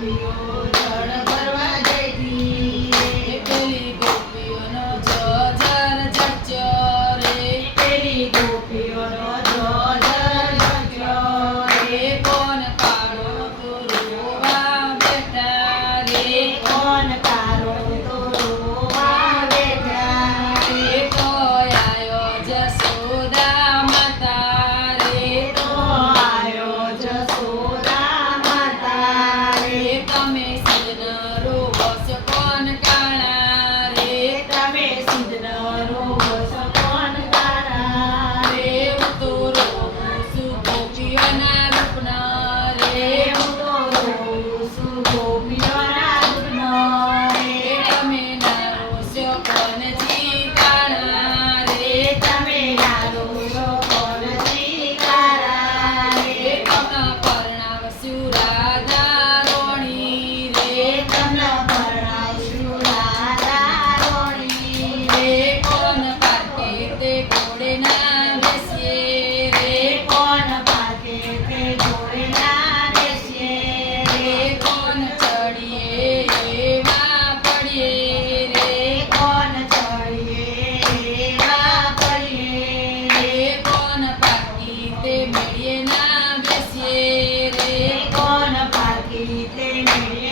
ગોપીઓ જળ ભરવા જતી રે પેલી ગોપીઓનો જોજર જચ્યો રે પેલી ગોપીઓનો જોજર જચ્યો રે કોણ કાળો તો રોવા બેઠા રે કોણ કાળો તો રોવા બેઠા રે તો આયો જસોદા માતા રે તો આયો જસોદા માતા રે તમે સિદ્ધનો રોવો છો કોણ કાળા રે તમે સિદ્ધનો રોવો છો કોણ કાળા રે હું તો રોવું છું ગોપીઓના રૂપનો રે હું તો રોવું છું ગોપીઓના રૂપનો રે તમે ના રોશો કોણથી કાળા રે તમે ના રોશો કોણથી કાળા રે તમને પરણાવશું રાધા રોણી રે તમને પરણાવશું રાધા રોણી રે કોણ પાકે તે ઘોડે ના બેસીએ રે કોણ પાકે તે ઘોડે ના બેસીએ રે કોણ ચડીએ એવા પડીએ રે કોણ ચડીએ એવા પડીએ રે કોણ પાકી તે મેળીએ ના બેસીએ રે કોણ પાકી તે મેળીએ